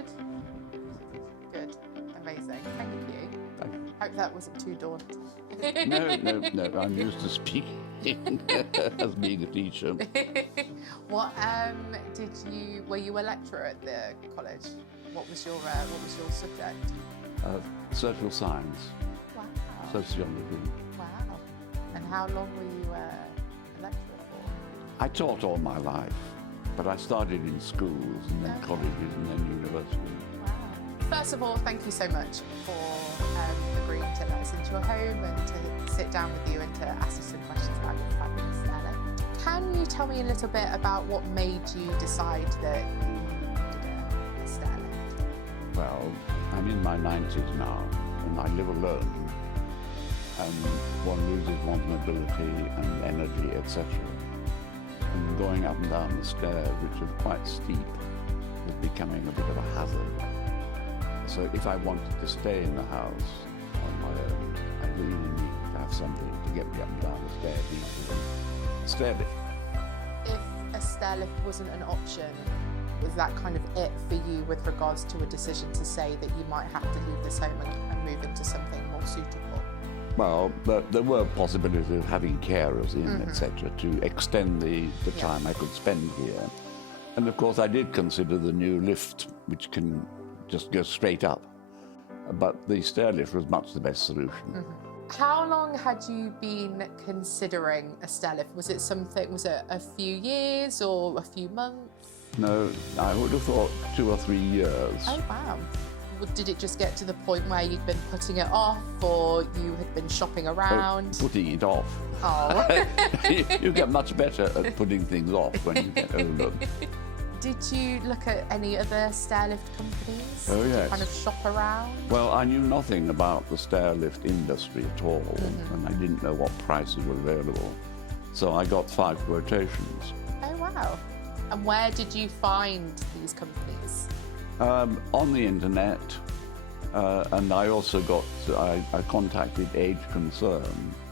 good? Good. Amazing. Thank you. Hope that wasn't too daunting. No. I'm used to speaking as being a teacher. Were you a lecturer at the college? What was your subject? Social science. Wow. Sociology. Wow. And how long were you a lecturer for? I taught all my life, but I started in schools and then colleges and then universities. Wow. First of all, thank you so much for agreeing to let us into your home and to sit down with you and to ask us some questions about your fabulous stairlift. Can you tell me a little bit about what made you decide that you needed a stairlift? Well, I'm in my 90s now and I live alone, and one loses one's mobility and energy, etc. And going up and down the stairs, which are quite steep, was becoming a bit of a hazard. So if I wanted to stay in the house on my own, I really need to have something to get me up and down the stairs easily. Stairlift. If a stairlift wasn't an option, was that kind of it for you with regards to a decision to say that you might have to leave this home and move into something more suitable? Well, there were possibilities of having carers in, etc., to extend the time I could spend here. And of course I did consider the new lift, which can just go straight up. But the stairlift was much the best solution. How long had you been considering a stairlift? Was it a few years or a few months? No, I would have thought 2 or 3 years. Oh, wow. Did it just get to the point where you'd been putting it off, or you had been shopping around? Putting it off. Oh. You get much better at putting things off when you get older. Did you look at any other stairlift companies? Oh, Did yes. you kind of shop around? Well, I knew nothing about the stairlift industry at all, and I didn't know what prices were available. So I got 5 quotations. Oh, wow. And where did you find these companies? On the internet, and I also I contacted Age Concern,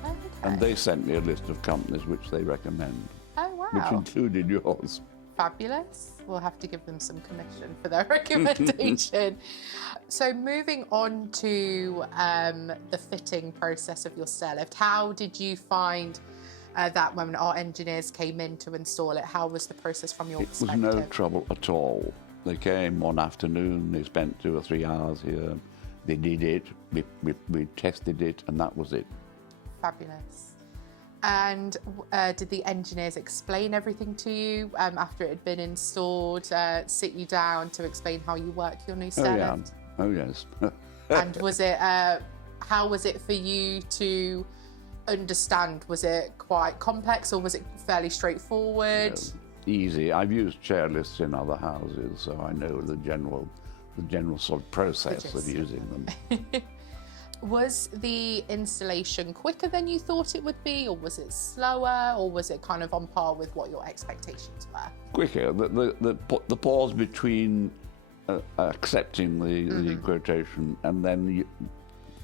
Oh, okay. and they sent me a list of companies which they recommend, Oh, wow. which included yours. Fabulous. We'll have to give them some commission for their recommendation. So moving on to the fitting process of your stairlift, how did you find that when our engineers came in to install it? How was the process from your perspective? It was no trouble at all. They came one afternoon, they spent 2 or 3 hours here, they did it, we tested it, and that was it. Fabulous. And did the engineers explain everything to you after it had been installed, sit you down to explain how you work your new stairlift? Oh, yes. And was it, how was it for you to understand? Was it quite complex or was it fairly straightforward? Easy. I've used chairlifts in other houses, so I know the general sort of process of using them. Was the installation quicker than you thought it would be, or was it slower, or was it kind of on par with what your expectations were? Quicker. The pause between accepting the quotation and then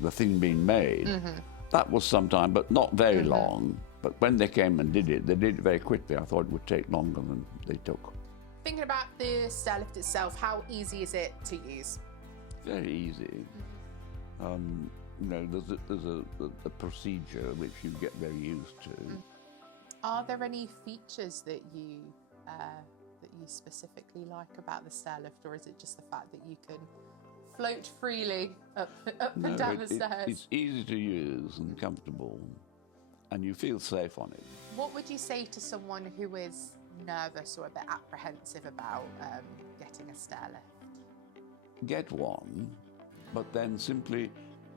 the thing being made, that was some time, but not very long. But when they came and did it very quickly. I thought it would take longer than they took. Thinking about the stairlift itself, how easy is it to use? Very easy. You know, there's a procedure which you get very used to. Are there any features that you specifically like about the stairlift, or is it just the fact that you can float freely up and down the stairs? It's easy to use and comfortable, and you feel safe on it. What would you say to someone who is nervous or a bit apprehensive about getting a stairlift? Get one, but then simply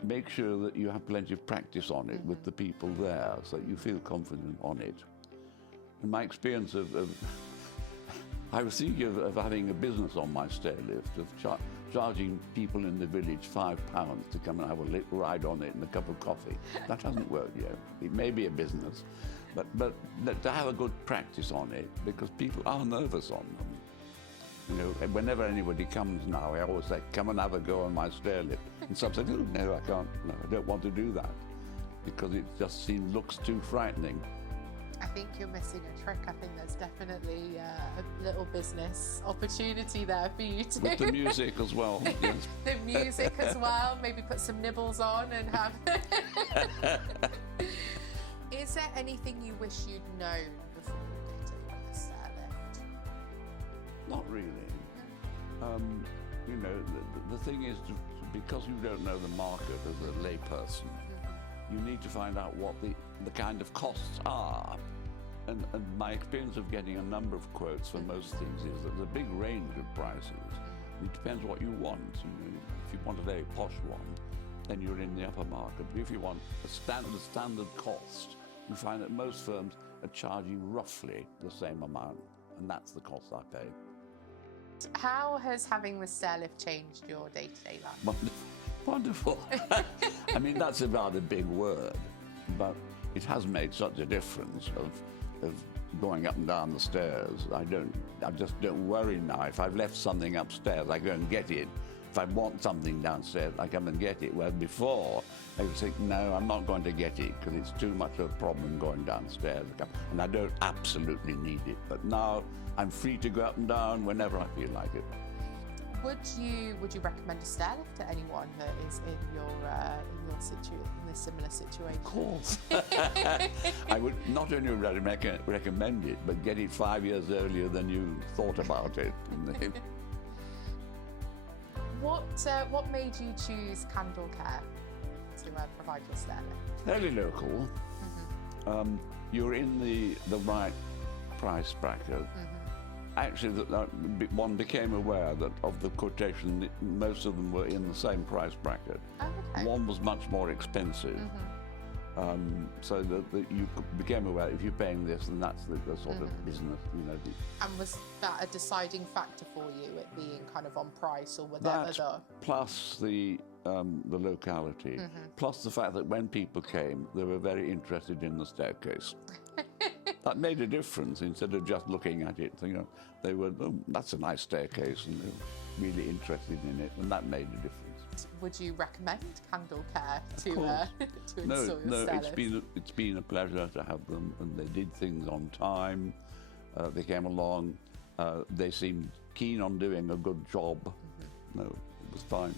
make sure that you have plenty of practice on it with the people there, so that you feel confident on it. In my experience I was thinking of having a business on my stairlift, of charging people in the village £5 to come and have a little ride on it and a cup of coffee. That hasn't worked yet. It may be a business, but to have a good practice on it, because people are nervous on them. You know, whenever anybody comes now, I always say, come and have a go on my stairlift. And some say, oh, no, I can't, no, I don't want to do that, because it just looks too frightening. I think you're missing a trick. I think there's definitely little business opportunity there for you too. With the music as well. Yes. The music as well. Maybe put some nibbles on and have. Is there anything you wish you'd known before getting a stairlift? Not really. You know, the thing is, because you don't know the market as a layperson, you need to find out what the kind of costs are. And my experience of getting a number of quotes for most things is that there's a big range of prices. It depends what you want. You know, if you want a very posh one, then you're in the upper market. But if you want a standard cost, you find that most firms are charging roughly the same amount, and that's the cost I pay. How has having the stairlift changed your day-to-day life? Wonderful. I mean, that's a rather big word, but it has made such a difference of going up and down the stairs. I just don't worry now. If I've left something upstairs, I go and get it. If I want something downstairs, I come and get it. Where before, I would think, no, I'm not going to get it because it's too much of a problem going downstairs. And I don't absolutely need it. But now I'm free to go up and down whenever I feel like it. Would you recommend a stairlift to anyone that is in a similar situation? Of course. I would not only recommend it, but get it 5 years earlier than you thought about it. What made you choose Candor Care to provide your stairlift? Fairly local. You're in the right price bracket. Actually, one became aware that of the quotation, most of them were in the same price bracket. Oh, okay. One was much more expensive. So that you became aware if you're paying this, then that's the sort of business, you know. And was that a deciding factor for you, it being kind of on price, or were there other? Plus the locality, plus the fact that when people came, they were very interested in the staircase. That made a difference. Instead of just looking at it, you know, they were, oh, that's a nice staircase, and they were really interested in it, and that made a difference. Would you recommend Candor Care to install your stairlift? It's been a pleasure to have them, and they did things on time. They came along. They seemed keen on doing a good job. No, it was fine.